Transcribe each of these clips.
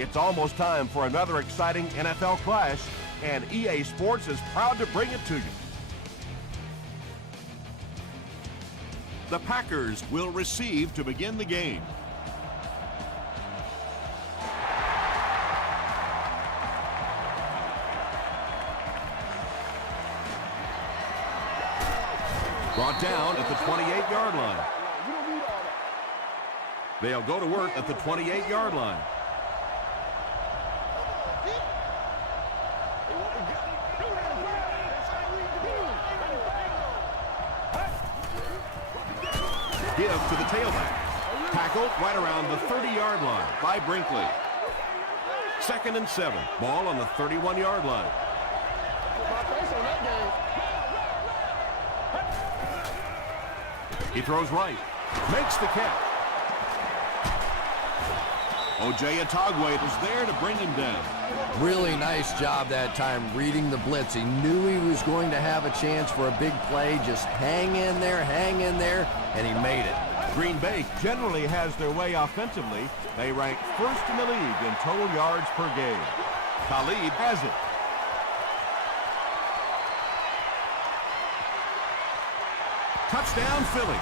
It's almost time for another exciting NFL clash, and EA Sports is proud to bring it to you. The Packers will receive to begin the game. Brought down at the 28-yard line. They'll go to work at the 28-yard line. Give to the tailback. Tackled right around the 30-yard line by Brinkley. 2nd and 7. Ball on the 31-yard line. He throws right. Makes the catch. O.J. Atogwe was there to bring him down. Really nice job that time reading the blitz. He knew he was going to have a chance for a big play. Just hang in there, and he made it. Green Bay generally has their way offensively. They rank first in the league in total yards per game. Khalid has it. Touchdown, Philly.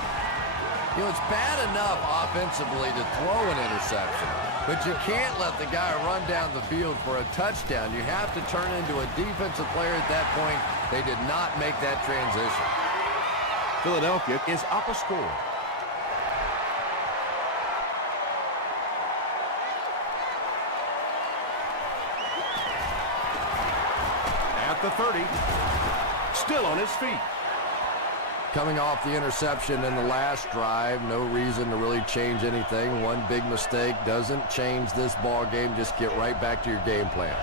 You know, it's bad enough offensively to throw an interception, but you can't let the guy run down the field for a touchdown. You have to turn into a defensive player at that point. They did not make that transition. Philadelphia is up a score. At the 30, still on his feet. Coming off the interception in the last drive, no reason to really change anything. One big mistake doesn't change this ball game. Just get right back to your game plan.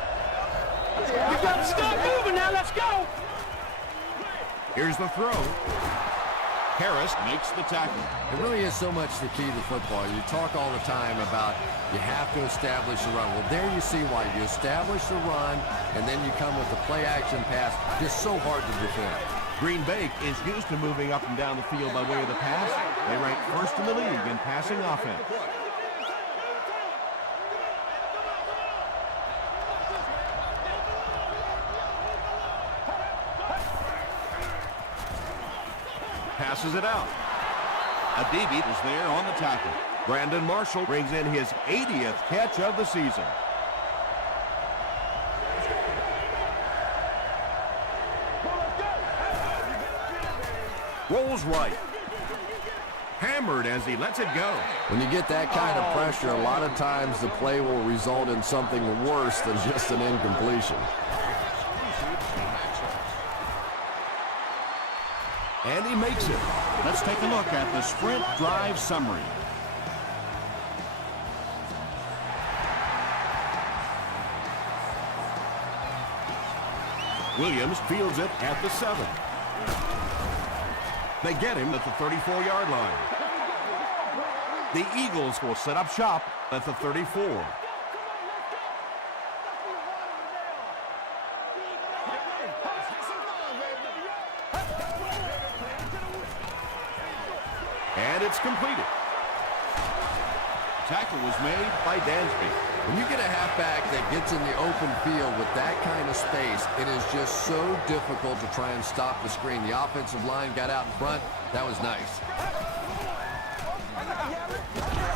You got to stop moving now. Let's go. Here's the throw. Harris makes the tackle. It really is so much the key to football. You talk all the time about you have to establish the run. Well, there you see why. You establish the run, and then you come with the play-action pass. Just so hard to defend. Green Bay is used to moving up and down the field by way of the pass. They rank first in the league in passing offense. Passes it out. Adibi is there on the tackle. Brandon Marshall brings in his 80th catch of the season. Rolls right. Hammered as he lets it go. When you get that kind of pressure, a lot of times the play will result in something worse than just an incompletion. And he makes it. Let's take a look at the sprint drive summary. Williams fields it at the 7. They get him at the 34-yard line. The Eagles will set up shop at the 34. And it's completed. Tackle was made by Dansby. When you get a halfback that gets in the open field with that kind of space, it is just so difficult to try and stop the screen. The offensive line got out in front. That was nice.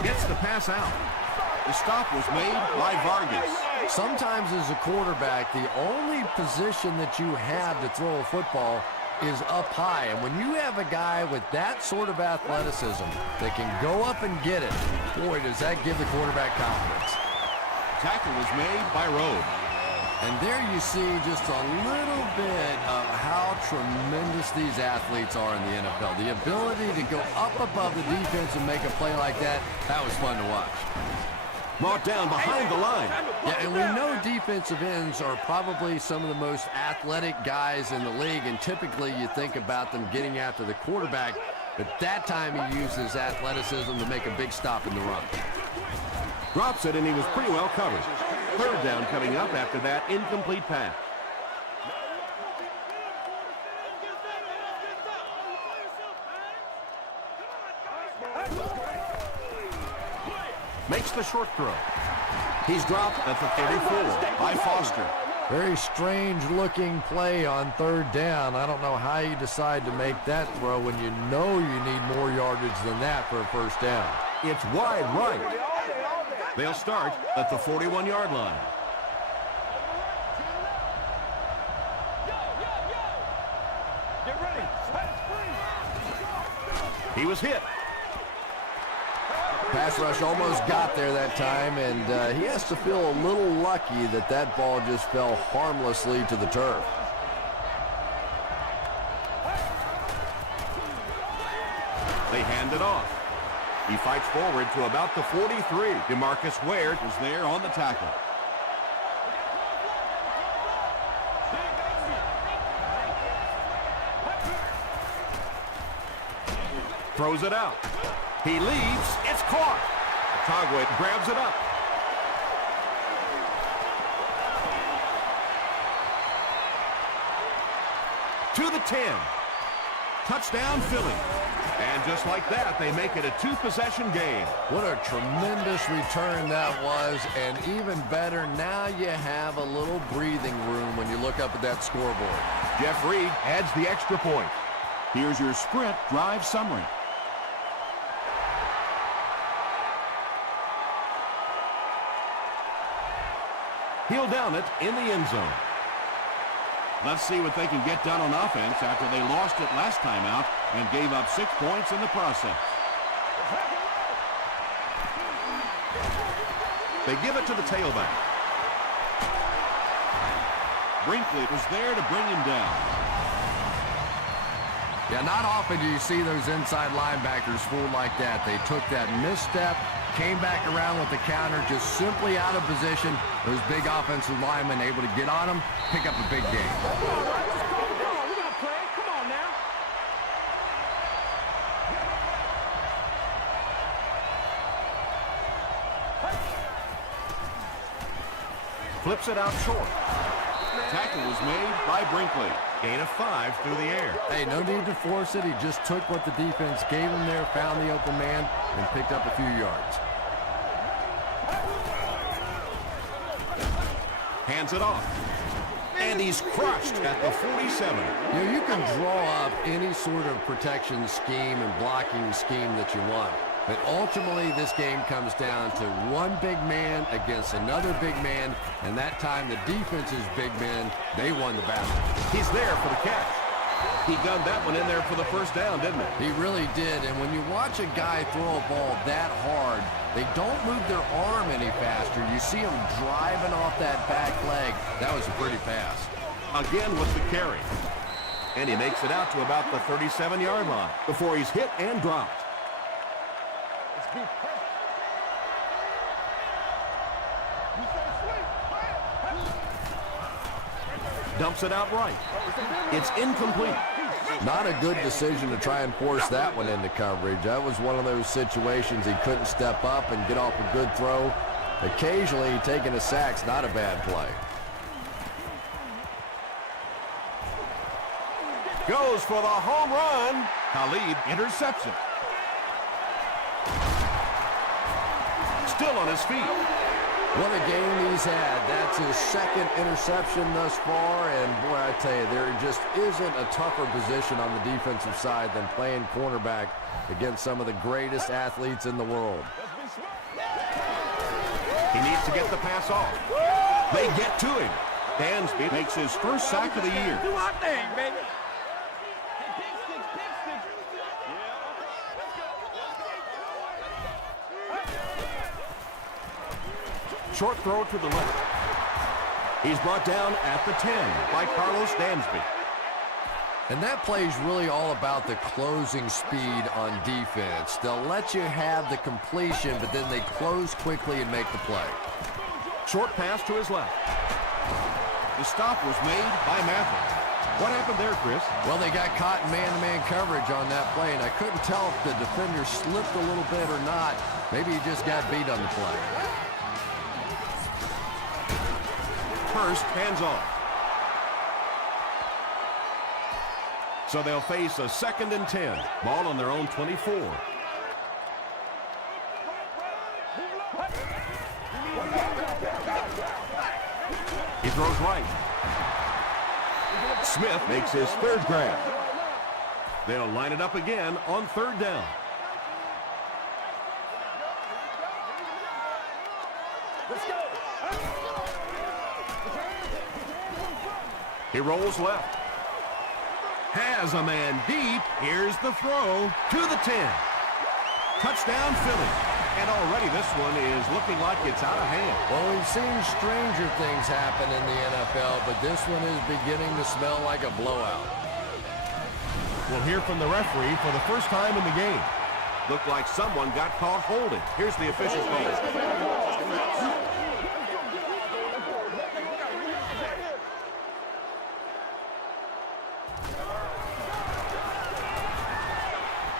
Gets the pass out. The stop was made by Vargas. Sometimes as a quarterback, the only position that you have to throw a football is up high. And when you have a guy with that sort of athleticism that can go up and get it, boy, does that give the quarterback confidence. Tackle was made by Rowe. And there you see just a little bit of how tremendous these athletes are in the NFL. The ability to go up above the defense and make a play like that, that was fun to watch. Brought down behind the line. Yeah, and we know defensive ends are probably some of the most athletic guys in the league, and typically you think about them getting after the quarterback, but that time he used his athleticism to make a big stop in the run. Drops it, and he was pretty well covered. Third down coming up after that incomplete pass. Makes the short throw. He's dropped at the 34 by Foster. Very strange-looking play on third down. I don't know how you decide to make that throw when you know you need more yardage than that for a first down. It's wide right. They'll start at the 41-yard line. He was hit. Pass rush almost got there that time, and he has to feel a little lucky that that ball just fell harmlessly to the turf. They hand it off. He fights forward to about the 43. DeMarcus Ware is there on the tackle. Throws it out. He leads. It's caught. Togway grabs it up. To the 10. Touchdown, Philly. And just like that, they make it a two-possession game. What a tremendous return that was, and even better, now you have a little breathing room when you look up at that scoreboard. Jeff Reed adds the extra point. Here's your sprint drive summary. He'll down it in the end zone. Let's see what they can get done on offense after they lost it last time out and gave up 6 points in the process. They give it to the tailback. Brinkley was there to bring him down. Yeah, not often do you see those inside linebackers fooled like that. They took that misstep, came back around with the counter, just simply out of position. Those big offensive linemen able to get on them, pick up a big game. Come on, we got to play. Come on now. Flips it out short. Tackle was made by Brinkley. Gain of 5 through the air. Hey, no need to force it. He just took what the defense gave him there, found the open man, and picked up a few yards. Hands it off. And he's crushed at the 47. You know, you can draw up any sort of protection scheme and blocking scheme that you want. But ultimately, this game comes down to one big man against another big man, and that time the defense's big men, they won the battle. He's there for the catch. He gunned that one in there for the first down, didn't he? He really did, and when you watch a guy throw a ball that hard, they don't move their arm any faster. You see him driving off that back leg. That was a pretty pass. Again with the carry. And he makes it out to about the 37-yard line Before he's hit and dropped. Dumps it out right. It's incomplete. Not a good decision to try and force that one into coverage. That was one of those situations he couldn't step up and get off a good throw. Occasionally, taking a sack's not a bad play. goes for the home run. Khalid intercepts it. Still on his feet. What a game he's had. That's his second interception thus far, and boy, I tell you, there just isn't a tougher position on the defensive side than playing cornerback against some of the greatest athletes in the world. He needs to get the pass off. They get to him. Dansby makes his first sack of the year. Do our thing, baby. Short throw to the left. He's brought down at the 10 by Carlos Dansby. And that play's really all about the closing speed on defense. They'll let you have the completion, but then they close quickly and make the play. Short pass to his left. The stop was made by Mathis. What happened there, Chris? Well, they got caught in man-to-man coverage on that play, and I couldn't tell if the defender slipped a little bit or not. Maybe he just got beat on the play. First, hands off. So they'll face a 2nd and 10. Ball on their own 24. He throws right. Smith makes his third grab. They'll line it up again on third down. He rolls left. Has a man deep. Here's the throw to the 10. Touchdown, Philly. And already this one is looking like it's out of hand. Well, we've seen stranger things happen in the NFL, but this one is beginning to smell like a blowout. We'll hear from the referee for the first time in the game. Looked like someone got caught holding. Here's the official call.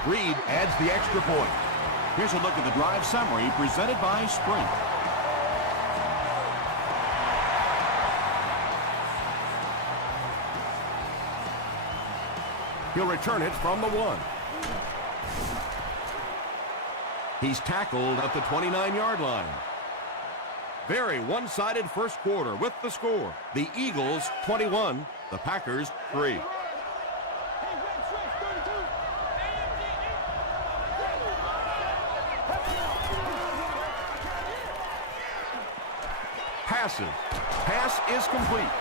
Reed adds the extra point. Here's a look at the drive summary presented by Sprint. He'll return it from the 1. He's tackled at the 29-yard line. Very one-sided first quarter with the score. The Eagles 21, the Packers 3. Passes. Pass is complete.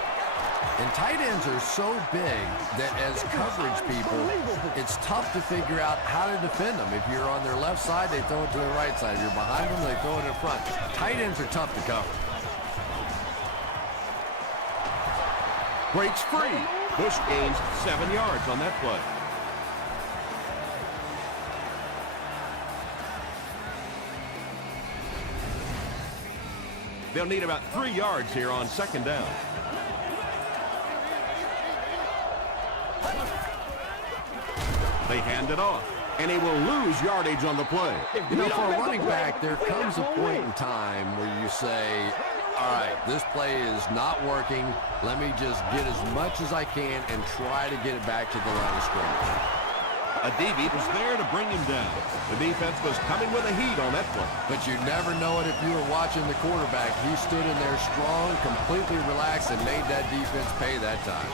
And tight ends are so big that as coverage people, it's tough to figure out how to defend them. If you're on their left side, they throw it to the right side. If you're behind them, they throw it in front. Tight ends are tough to cover. Breaks free. Bush gains 7 yards on that play. They'll need about 3 yards here on second down. They hand it off, and he will lose yardage on the play. You know, for a running back, there comes a point in time where you say, all right, this play is not working. Let me just get as much as I can and try to get it back to the line of scrimmage. Adibi was there to bring him down. The defense was coming with a heat on that play. But you never know it if you were watching the quarterback. He stood in there strong, completely relaxed, and made that defense pay that time.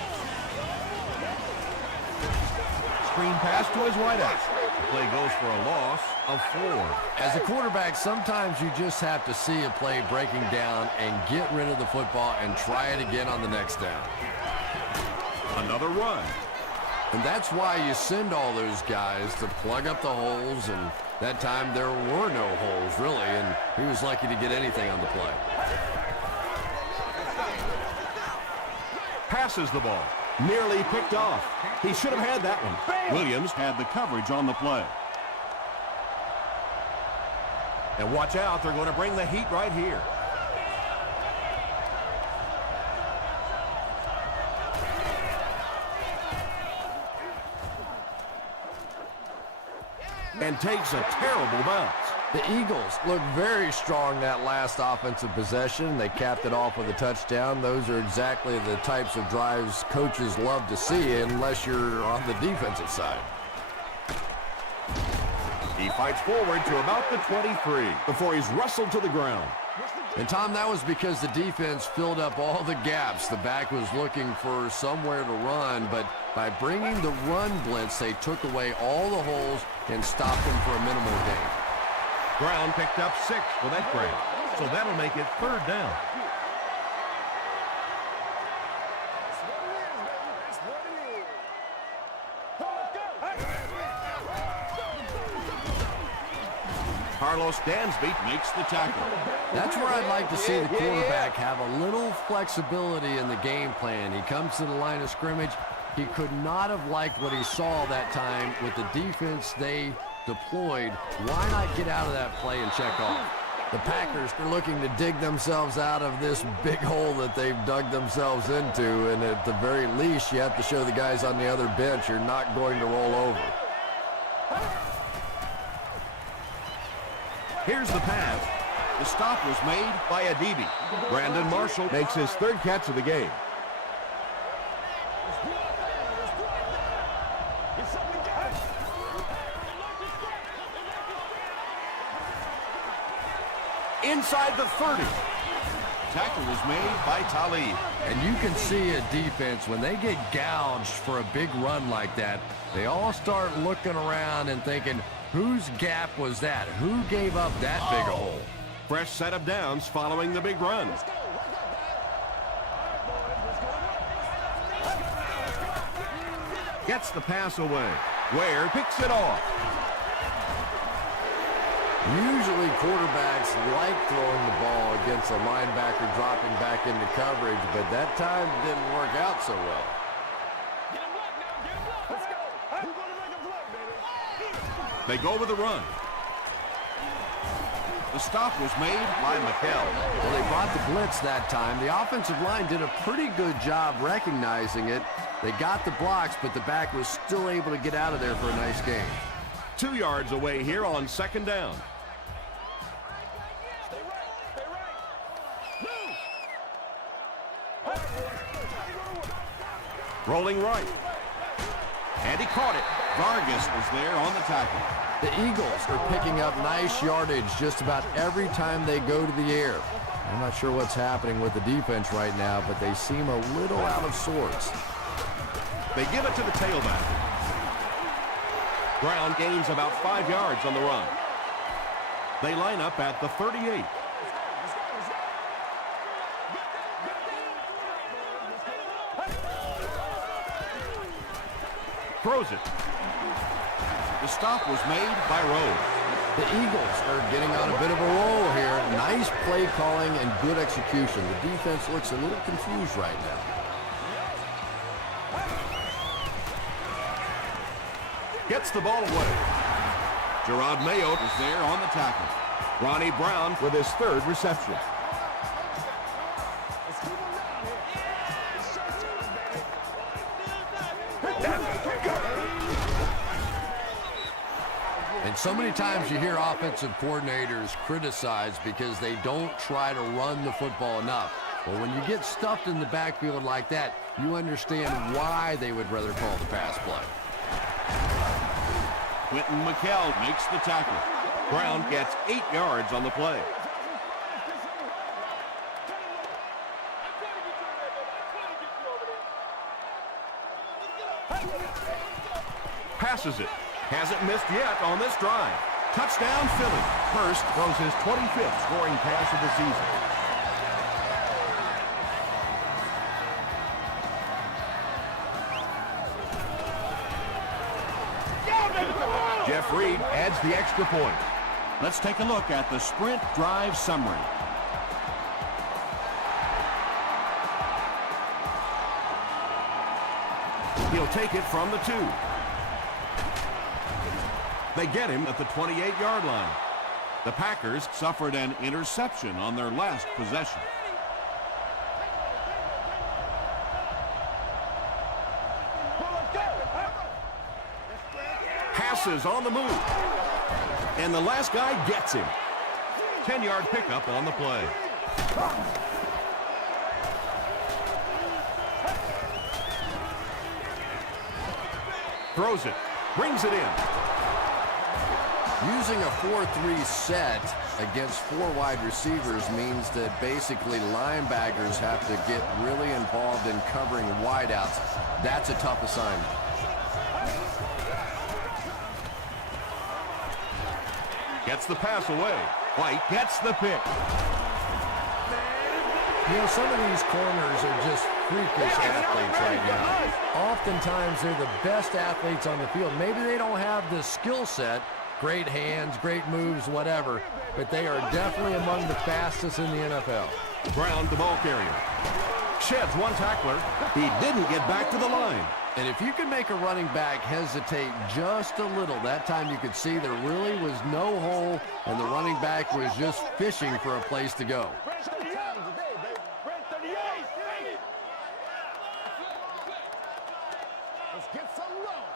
Screen pass to his wideout. The play goes for a loss of 4. As a quarterback, sometimes you just have to see a play breaking down and get rid of the football and try it again on the next down. Another run. And that's why you send all those guys to plug up the holes, and that time there were no holes, really, and he was lucky to get anything on the play. Passes the ball. Nearly picked off. He should have had that one. Williams had the coverage on the play. And watch out, they're going to bring the heat right here. And takes a terrible bounce. The Eagles look very strong that last offensive possession. They capped it off with a touchdown. Those are exactly the types of drives coaches love to see unless you're on the defensive side. He fights forward to about the 23 before he's wrestled to the ground. And, Tom, that was because the defense filled up all the gaps. The back was looking for somewhere to run, but by bringing the run blitz, they took away all the holes and stopped him for a minimal gain. Brown picked up 6 for that grab, so that'll make it third down. Carlos Dansby makes the tackle. That's where I'd like to see the quarterback have a little flexibility in the game plan. He comes to the line of scrimmage. He could not have liked what he saw that time with the defense they deployed. Why not get out of that play and check off? The Packers are looking to dig themselves out of this big hole that they've dug themselves into, and at the very least, you have to show the guys on the other bench you're not going to roll over. Here's the pass. The stop was made by Adibi. Brandon Marshall makes his third catch of the game. Inside the 30. tackle was made by Talib. And you can see a defense, when they get gouged for a big run like that, they all start looking around and thinking, whose gap was that? Who gave up that big a hole? Fresh set of downs following the big run. Gets the pass away. Ware picks it off. Usually quarterbacks like throwing the ball against a linebacker dropping back into coverage, but that time didn't work out so well. They go with the run. The stop was made by McHale. Well, they brought the blitz that time. The offensive line did a pretty good job recognizing it. They got the blocks, but the back was still able to get out of there for a nice gain. 2 yards away here on second down. Rolling right. And he caught it. Vargas was there on the tackle. The Eagles are picking up nice yardage just about every time they go to the air. I'm not sure what's happening with the defense right now, but they seem a little out of sorts. They give it to the tailback. Brown gains about 5 yards on the run. They line up at the 38. Throws it. The stop was made by Rhodes. The Eagles are getting on a bit of a roll here. Nice play calling and good execution. The defense looks a little confused right now. Gets the ball away. Gerard Mayo is there on the tackle. Ronnie Brown with his 3rd reception. And so many times you hear offensive coordinators criticized because they don't try to run the football enough. Well, when you get stuffed in the backfield like that, you understand why they would rather call the pass play. Quentin McHale makes the tackle. Brown gets 8 yards on the play. Passes it. Hasn't missed yet on this drive. Touchdown, Philly. Hurst throws his 25th scoring pass of the season. Jeff Reed adds the extra point. Let's take a look at the sprint drive summary. He'll take it from the 2. They get him at the 28-yard line. The Packers suffered an interception on their last possession. Passes on the move. And the last guy gets him. 10-yard pickup on the play. Throws it. Brings it in. Using a 4-3 set against 4 wide receivers means that basically linebackers have to get really involved in covering wideouts. That's a tough assignment. Gets the pass away. White gets the pick. You know, some of these corners are just freakish athletes right now. Oftentimes, they're the best athletes on the field. Maybe they don't have the skill set, great hands, great moves, whatever, but they are definitely among the fastest in the NFL. Brown, the ball carrier. Sheds one tackler. He didn't get back to the line. And if you can make a running back hesitate just a little, that time you could see there really was no hole, and the running back was just fishing for a place to go. Let's get some love.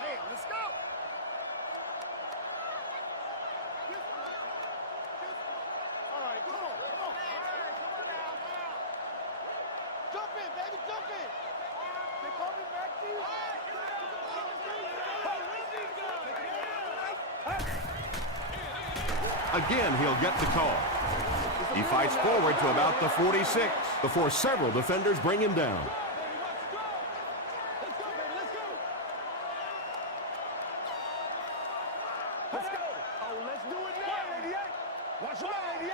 Hey, let's go. All right, come on, come on. All right, come on now. Jump in, baby, jump in. They coming back to you. Again, he'll get the call. He fights forward to about the 46 before several defenders bring him down. Let's go. Oh, let's do it now, 88. Watch right, 88.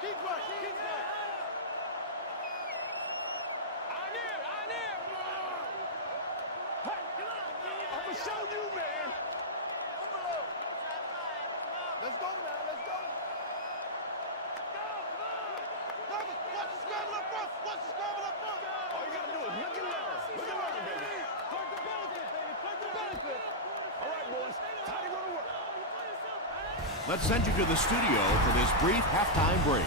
Keep right, keep right. I'm going to show you, man. Let's go now, let's go. Watch the scramble up front. Watch the scramble up front. All you got to do is look and learn. Look and learn, baby. Play the benefit, baby. Play the benefit. All right, boys. Time to go to work. Let's send you to the studio for this brief halftime break.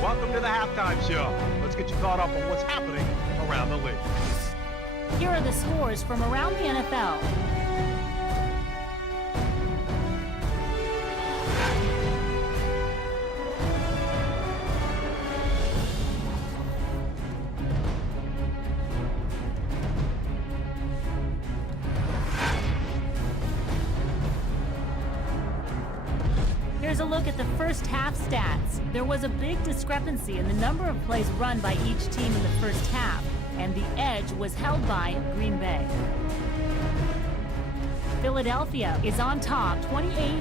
Welcome to the halftime show. Let's get you caught up on what's happening around the league. Here are the scores from around the NFL. Here's a look at the first half stats. There was a big discrepancy in the number of plays run by each team in the first half, and the edge was held by Green Bay. Philadelphia is on top, 28-3.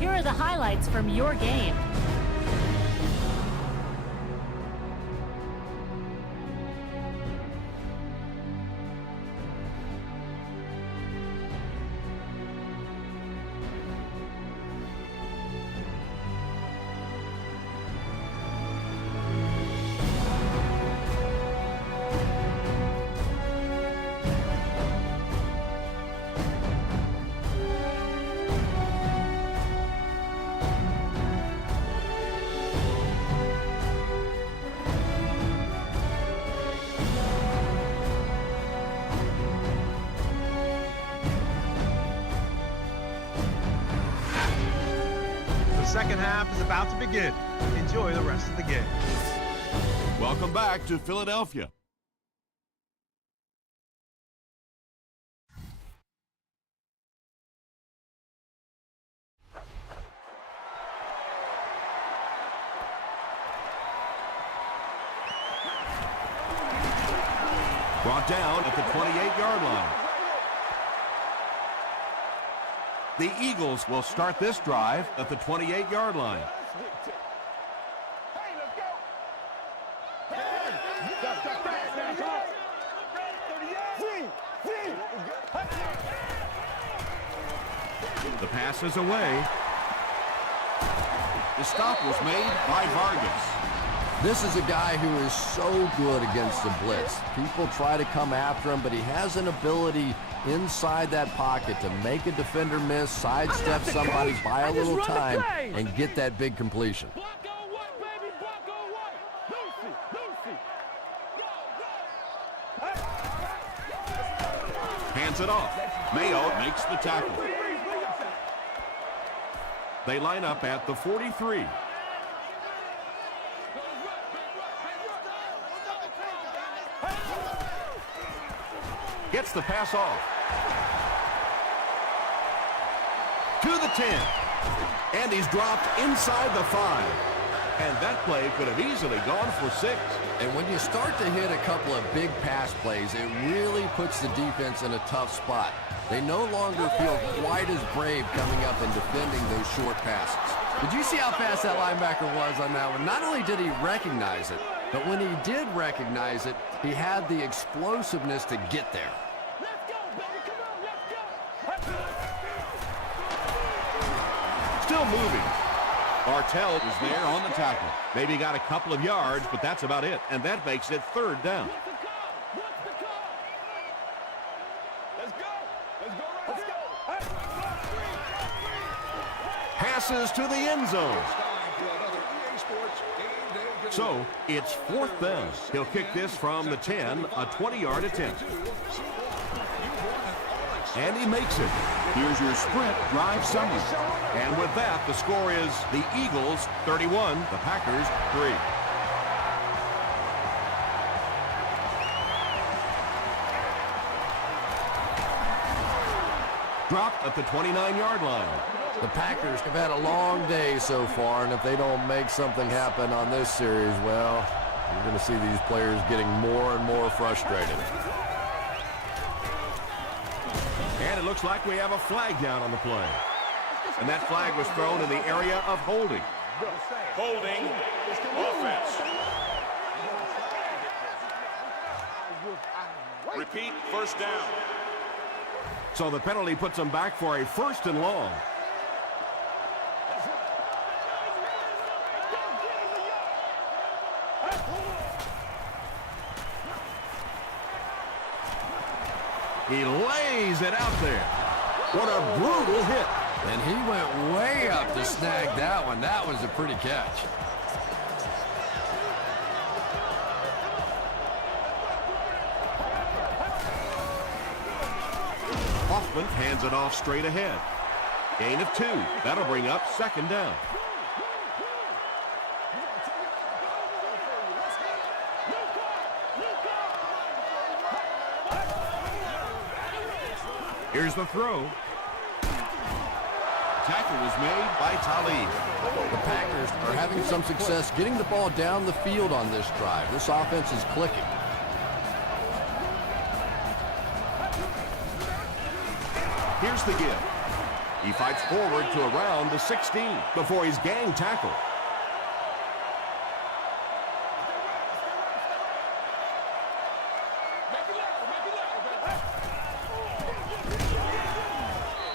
Here are the highlights from your game. The second half is about to begin. Enjoy the rest of the game. Welcome back to Philadelphia. Brought down at the 28-yard line. The Eagles will start this drive at the 28-yard line. Hey, let's go. Hey, stop, stop, stop. 38. The pass is away. The stop was made by Vargas. This is a guy who is so good against the blitz. People try to come after him, but he has an ability inside that pocket to make a defender miss, sidestep somebody, buy a little time, and get that big completion. Hands it off. Mayo makes the tackle. They line up at the 43. Gets the pass off. To the 10. And he's dropped inside the 5. And that play could have easily gone for 6. And when you start to hit a couple of big pass plays, it really puts the defense in a tough spot. They no longer feel quite as brave coming up and defending those short passes. Did you see how fast that linebacker was on that one? Not only did he recognize it, but when he did recognize it, he had the explosiveness to get there. Let's go, baby. Come on, let's go. Still moving. Bartell is there on the tackle. Maybe got a couple of yards, but that's about it. And that makes it 3rd down. What's the call? Let's go. Let's go right here. Passes to the end zone. So it's 4th down. He'll kick this from the 10, a 20-yard attempt. And he makes it. Here's your sprint drive summary. And with that, the score is the Eagles 31, the Packers 3. Dropped at the 29-yard line. The Packers have had a long day so far, and if they don't make something happen on this series, well, you're going to see these players getting more and more frustrated. And it looks like we have a flag down on the play. And that flag was thrown in the area of holding. Holding offense. Repeat, first down. So the penalty puts them back for a 1st and long. He lays it out there. What a brutal hit. And he went way up to snag that one. That was a pretty catch. Hoffman hands it off straight ahead. Gain of 2. That'll bring up 2nd down. Here's the throw. Tackle was made by Talib. The Packers are having some success getting the ball down the field on this drive. This offense is clicking. Here's the give. He fights forward to around the 16 before he's gang tackled.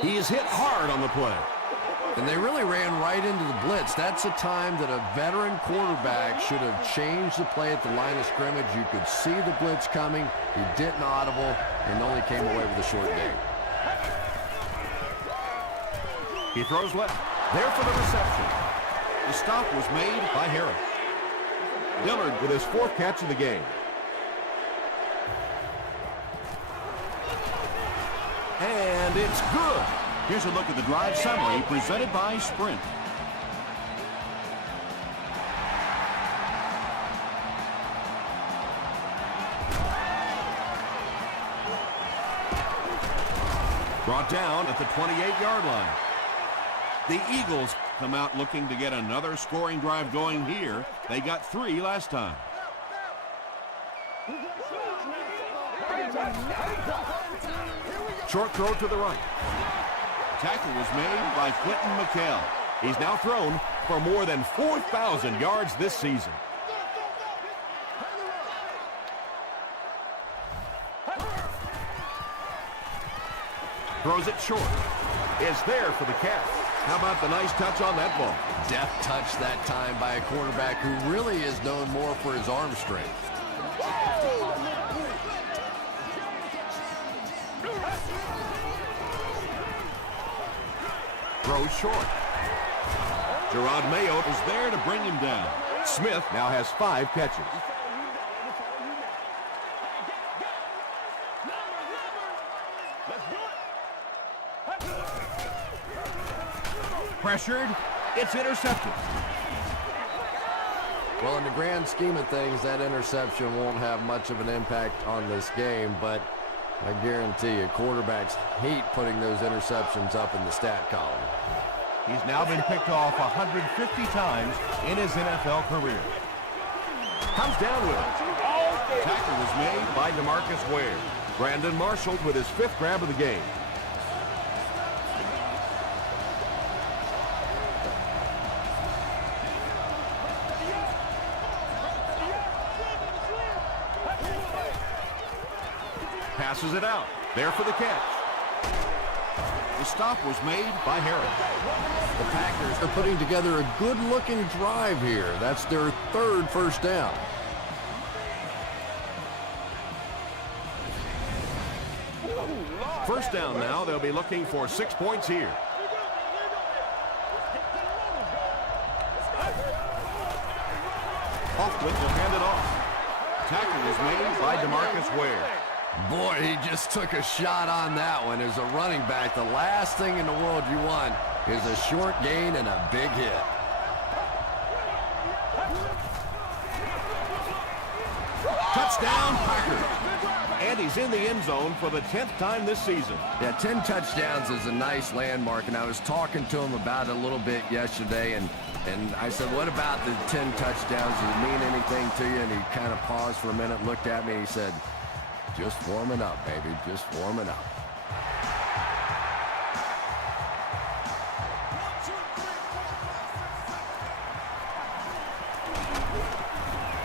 He is hit hard on the play. And they really ran right into the blitz. That's a time that a veteran quarterback should have changed the play at the line of scrimmage. You could see the blitz coming. He didn't audible and only came away with a short gain. He throws left. There for the reception. The stop was made by Harris. Dillard with his 4th catch of the game. And it's good. Here's a look at the drive summary presented by Sprint. Brought down at the 28-yard line. The Eagles come out looking to get another scoring drive going here. They got 3 last time. Short throw to the right. Tackle was made by Quentin McKell. He's now thrown for more than 4,000 yards this season. Throws it short. It's there for the catch. How about the nice touch on that ball? Deft touch that time by a quarterback who really is known more for his arm strength. Throws short. Gerard Mayo is there to bring him down. Smith now has 5 catches. Pressured. It's intercepted. Well, in the grand scheme of things, that interception won't have much of an impact on this game, but I guarantee you, quarterbacks hate putting those interceptions up in the stat column. He's now been picked off 150 times in his NFL career. Comes down with it. Tackle was made by DeMarcus Ware. Brandon Marshall with his 5th grab of the game. Passes it out. There for the catch. The stop was made by Harris. The Packers are putting together a good-looking drive here. That's their 3rd first down. First down now. They'll be looking for 6 points here. Hoffman will hand it off. Tackle is made by DeMarcus Ware. Boy, he just took a shot on that one. As a running back, the last thing in the world you want is a short gain and a big hit. Touchdown, Packers. And he's in the end zone for the 10th time this season. Yeah, 10 touchdowns is a nice landmark, and I was talking to him about it a little bit yesterday, and I said, what about the 10 touchdowns? Does it mean anything to you? And he kind of paused for a minute, looked at me, and he said, just warming up, baby, just warming up.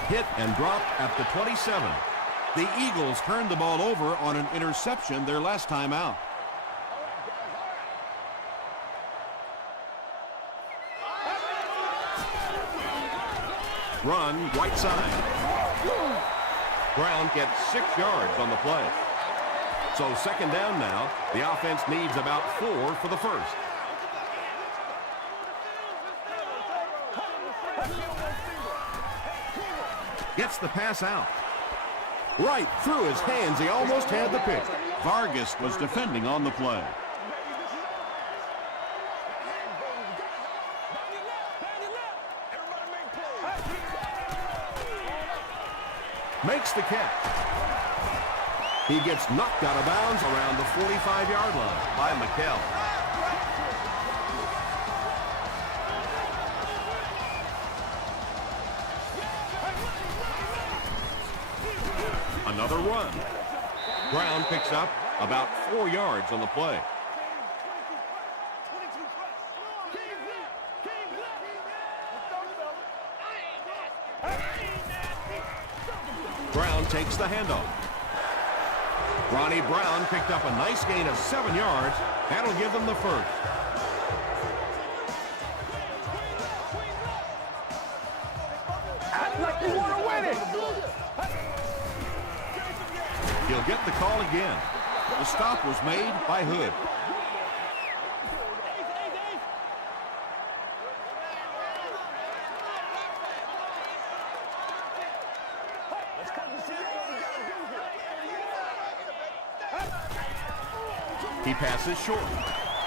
Hit and drop at the 27. The Eagles turned the ball over on an interception their last time out. Run right side. Brown gets 6 yards on the play. So second down now. The offense needs about 4 for the first. Gets the pass out. Right through his hands. He almost had the pick. Vargas was defending on the play. Makes the catch. He gets knocked out of bounds around the 45-yard line by McKell. Another run. Brown picks up about 4 yards on the play. Brown takes the handoff. Ronnie Brown picked up a nice gain of 7 yards. That'll give them the first. Act like you want to win it. He'll get the call again. The stop was made by Hood. He passes short.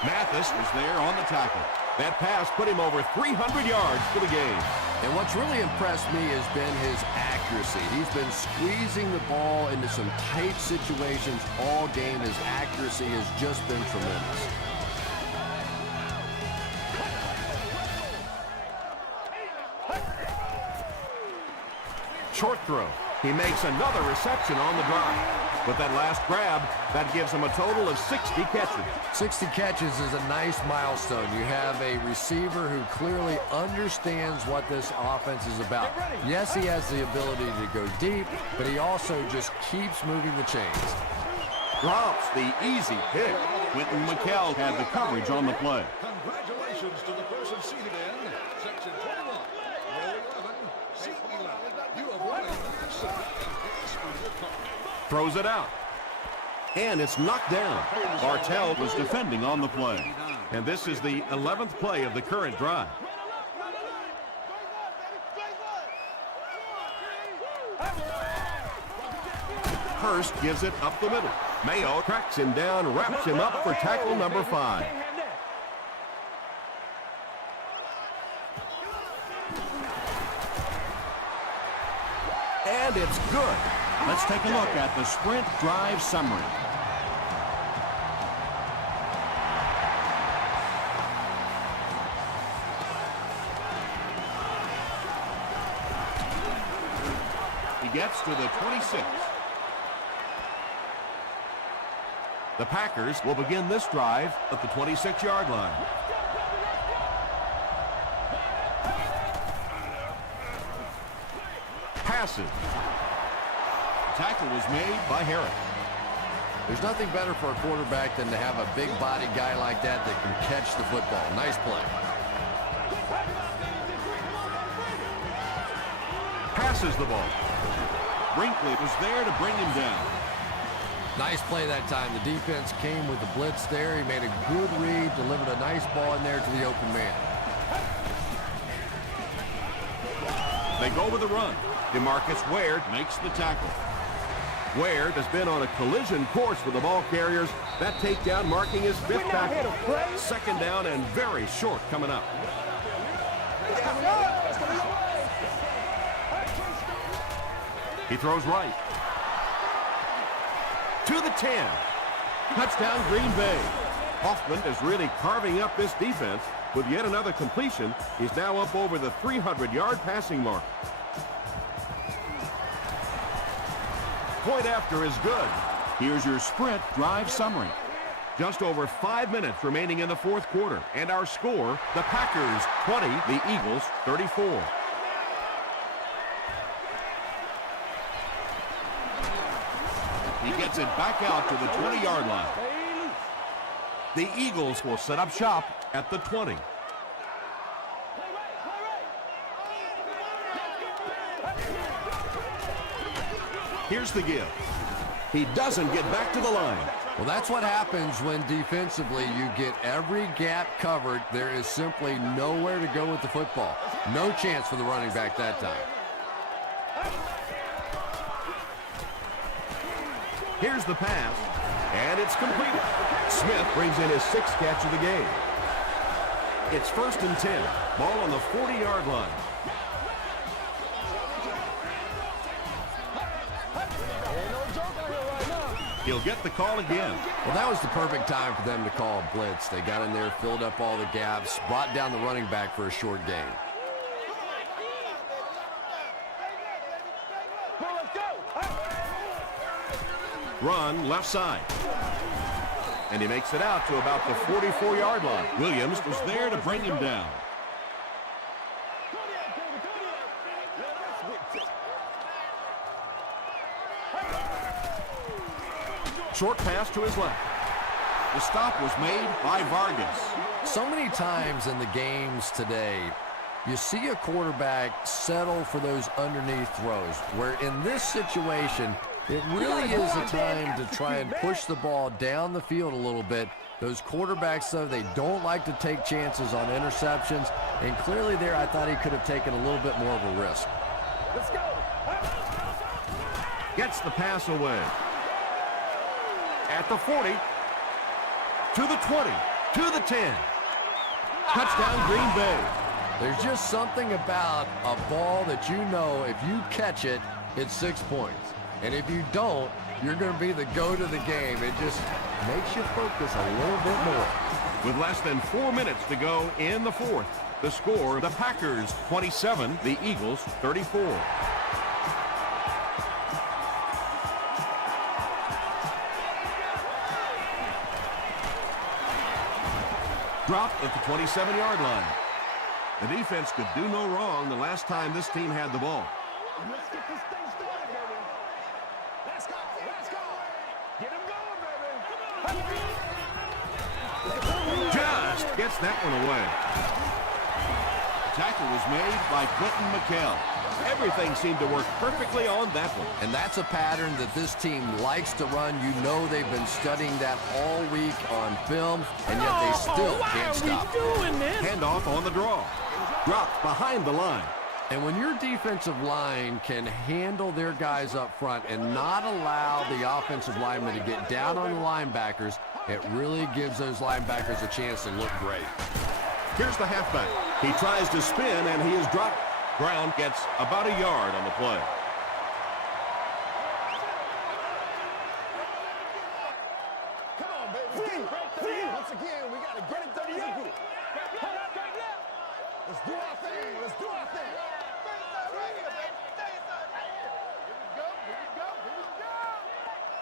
Mathis was there on the tackle. That pass put him over 300 yards for the game. And what's really impressed me has been his accuracy. He's been squeezing the ball into some tight situations all game. His accuracy has just been tremendous. Short throw. He makes another reception on the drive. With that last grab, that gives him a total of 60 catches. 60 catches is a nice milestone. You have a receiver who clearly understands what this offense is about. Yes, he has the ability to go deep, but he also just keeps moving the chains. Drops the easy pick. Quentin McKell had the coverage on the play. Congratulations to the person seated in section 21, row 11, seat 11. You have won a clear second place for your car. Throws it out. And it's knocked down. Bartell was defending on the play. And this is the 11th play of the current drive. Hurst gives it up the middle. Mayo tracks him down, wraps him up for tackle number 5. And it's good. Let's take a look at the sprint drive summary. He gets to the 26. The Packers will begin this drive at the 26-yard line. Passes. Tackle was made by Harris. There's nothing better for a quarterback than to have a big body guy like that that can catch the football. Nice play. Passes the ball. Brinkley was there to bring him down. Nice play that time. The defense came with the blitz there. He made a good read, delivered a nice ball in there to the open man. They go with the run. DeMarcus Ware makes the tackle. Ware has been on a collision course with the ball carriers. That takedown marking his 5th tackle. 2nd down and very short coming up. He throws right. To the 10. Touchdown Green Bay. Hoffman is really carving up this defense. With yet another completion, he's now up over the 300-yard passing mark. Point after is good. Here's your Sprint drive summary. Just over 5 minutes remaining in the 4th quarter. And our score, the Packers 20, the Eagles 34. He gets it back out to the 20-yard line. The Eagles will set up shop at the 20. Here's the give. He doesn't get back to the line. Well, that's what happens when defensively you get every gap covered. There is simply nowhere to go with the football. No chance for the running back that time. Here's the pass, and it's completed. Smith brings in his 6th catch of the game. It's 1st and 10. Ball on the 40-yard line. He'll get the call again. Well, that was the perfect time for them to call a blitz. They got in there, filled up all the gaps, brought down the running back for a short gain. Run left side. And he makes it out to about the 44-yard line. Williams was there to bring him down. Short pass to his left. The stop was made by Vargas. So many times in the games today, you see a quarterback settle for those underneath throws, where in this situation, it really is a time to try and push the ball down the field a little bit. Those quarterbacks, though, they don't like to take chances on interceptions, and clearly there I thought he could have taken a little bit more of a risk. Let's go. Gets the pass away. At the 40, to the 20, to the 10. Touchdown Green Bay. There's just something about a ball that you know if you catch it, it's 6 points. And if you don't, you're going to be the goat of the game. It just makes you focus a little bit more. With less than 4 minutes to go in the 4th, the score, the Packers 27, the Eagles 34. Dropped at the 27-yard line. The defense could do no wrong the last time this team had the ball. Let's get this thing started, baby. Let's go. Let's go. Get him going, baby. Just gets that one away. Tackle was made by Quentin McKell. Everything seemed to work perfectly on that one. And that's a pattern that this team likes to run. You know they've been studying that all week on film, and yet they still can't stop. Why are we doing this? Handoff on the draw. Dropped behind the line. And when your defensive line can handle their guys up front and not allow the offensive linemen to get down on the linebackers, it really gives those linebackers a chance to look great. Here's the halfback. He tries to spin, and he is dropped. Brown gets about a yard on the play. Come on, baby. Once again, we got to get it done as a group. Let's do our thing. Let's do our thing. Here we go.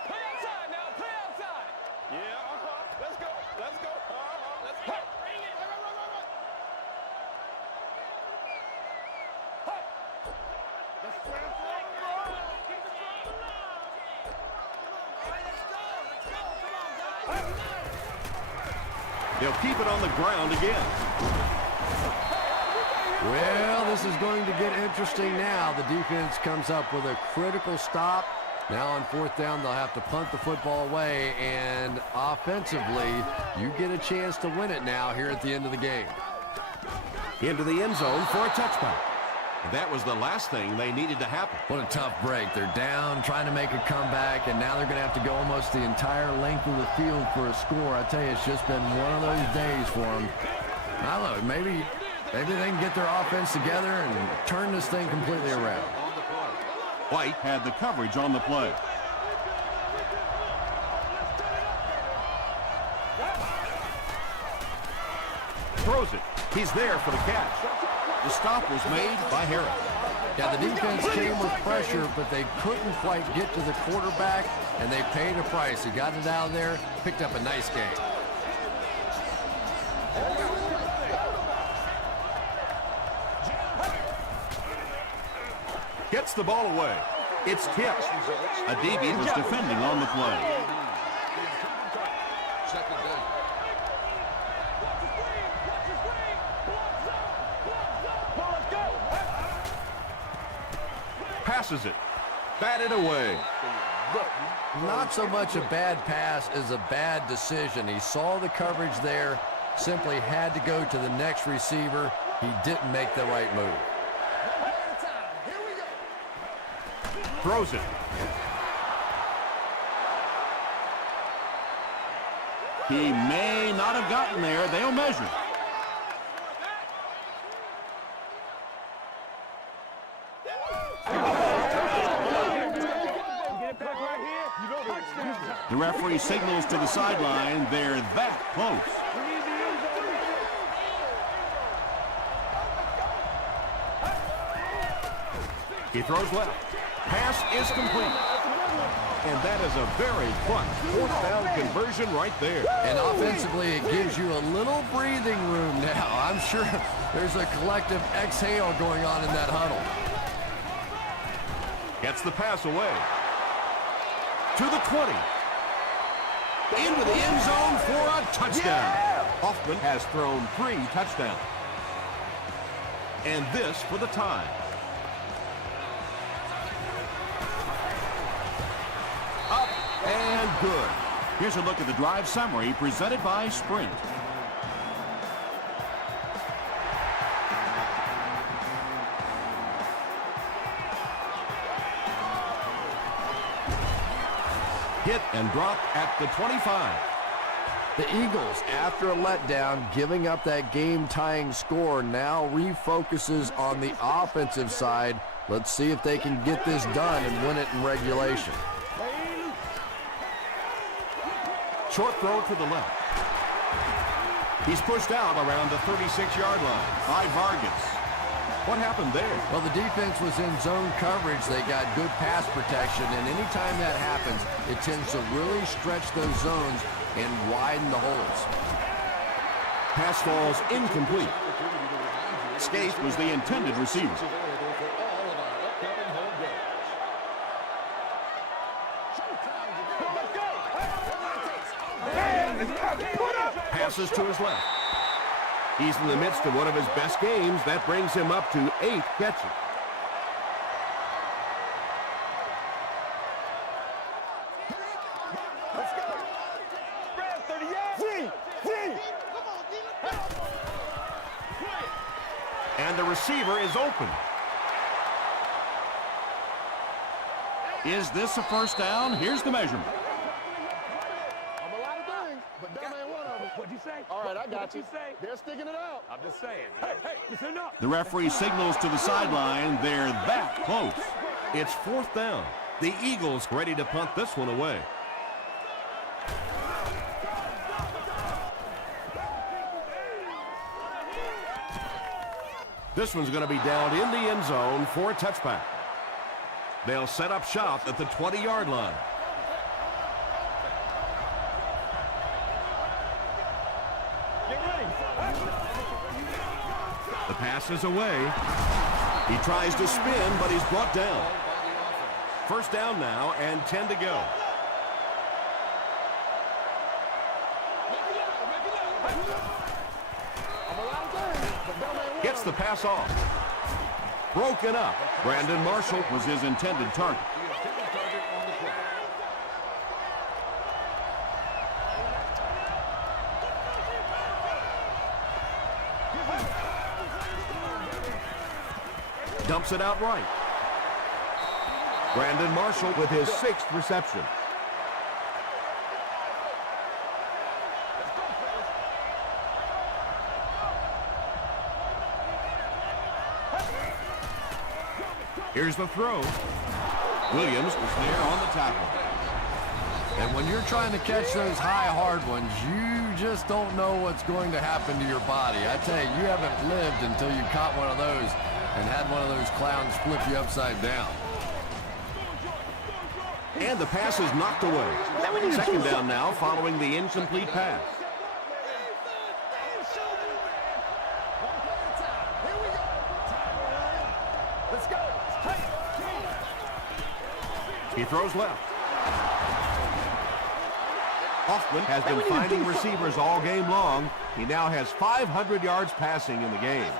Play outside now. Play outside. Yeah, Let's go. Let's go. Let's go. Bring it. Let's transfer. They'll keep it on the ground again. Well, this is going to get interesting now. The defense comes up with a critical stop. Now on 4th down, they'll have to punt the football away, and offensively, you get a chance to win it now here at the end of the game. Into the end zone for a touchback. That was the last thing they needed to happen. What a tough break. They're down, trying to make a comeback, and now they're going to have to go almost the entire length of the field for a score. I tell you, it's just been one of those days for them. I don't know, maybe they can get their offense together and turn this thing completely around. White had the coverage on the play. Throws it. He's there for the catch. The stop was made by Harris. Yeah, the defense came with pressure, but they couldn't quite get to the quarterback, and they paid a price. He got it out of there, picked up a nice game. Gets the ball away. It's tipped. Adibi was defending on the play. Passes it. Batted away. Not so much a bad pass as a bad decision. He saw the coverage there, simply had to go to the next receiver. He didn't make the right move. Throws it. He may not have gotten there. They'll measure. The referee signals to the sideline. They're that close. He throws left. Pass is complete. And that is a very clutch fourth down conversion right there. And offensively, it gives you a little breathing room now. I'm sure there's a collective exhale going on in that huddle. Gets the pass away. To the 20. Into the end zone for a touchdown. Hoffman has thrown 3 touchdowns. And this for the tie. Up and good. Here's a look at the drive summary presented by Sprint. Hit and drop at the 25. The Eagles, after a letdown, giving up that game-tying score, now refocuses on the offensive side. Let's see if they can get this done and win it in regulation. Short throw to the left. He's pushed out around the 36-yard line by Vargas. What happened there? Well, the defense was in zone coverage. They got good pass protection, and anytime that happens, it tends to really stretch those zones and widen the holes. Pass falls incomplete. Scaife was the intended receiver. Passes to his left. He's in the midst of one of his best games. That brings him up to 8 catches. And the receiver is open. Is this a first down? Here's the measurement. I'm a lot of things, but dumb ain't one of them. What'd you say? All right, I got you. They're sticking it out. I'm just saying. Hey, listen up. The referee signals to the sideline. They're that close. It's 4th down. The Eagles ready to punt this one away. This one's going to be down in the end zone for a touchback. They'll set up shop at the 20-yard line. The pass is away. He tries to spin, but he's brought down. First down now and 10 to go. Gets the pass off. Broken up. Brandon Marshall was his intended target. Dumps it out right. Brandon Marshall with his 6th reception. Here's the throw. Williams was there on the tackle. And when you're trying to catch those high, hard ones, you just don't know what's going to happen to your body. I tell you, you haven't lived until you caught one of those and had one of those clowns flip you upside down. And the pass is knocked away. Second down now following the incomplete pass. He throws left. Hoffman has been finding receivers all game long. He now has 500 yards passing in the game.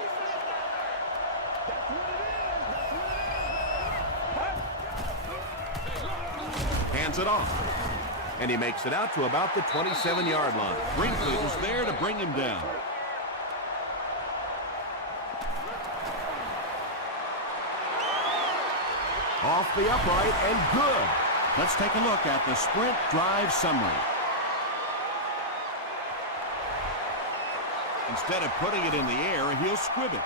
Hands it off. And he makes it out to about the 27-yard line. Brinkley was there to bring him down. Off the upright and good. Let's take a look at the sprint drive summary. Instead of putting it in the air, he'll squib it.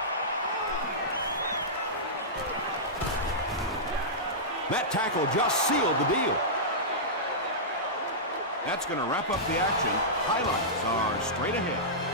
That tackle just sealed the deal. That's going to wrap up the action. Highlights are straight ahead.